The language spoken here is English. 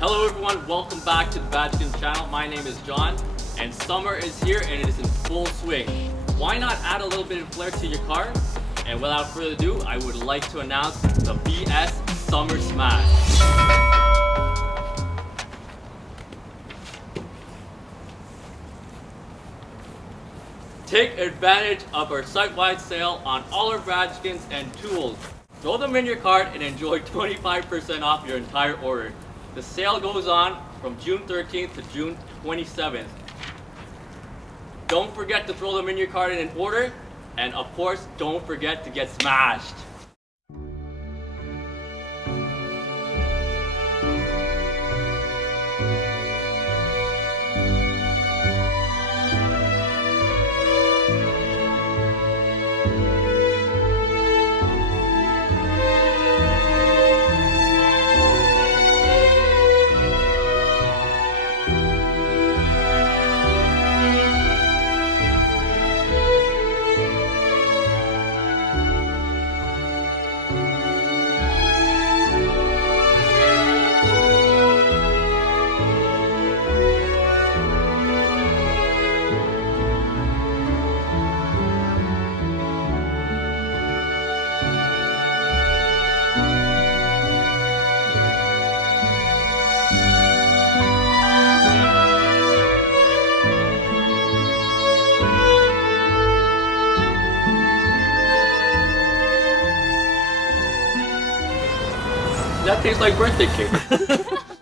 Hello everyone, welcome back to the Badgeskins channel. My name is John, and summer is here and it is in full swing. Why not add a little bit of flair to your car? And without further ado, I would like to announce the BS Summer Smash. Take advantage of our site-wide sale on all our Badgeskins and tools. Throw them in your cart and enjoy 25% off your entire order. The sale goes on from June 13th to June 27th. Don't forget to throw them in your cart and order, and of course, don't forget to get smashed. That tastes like birthday cake.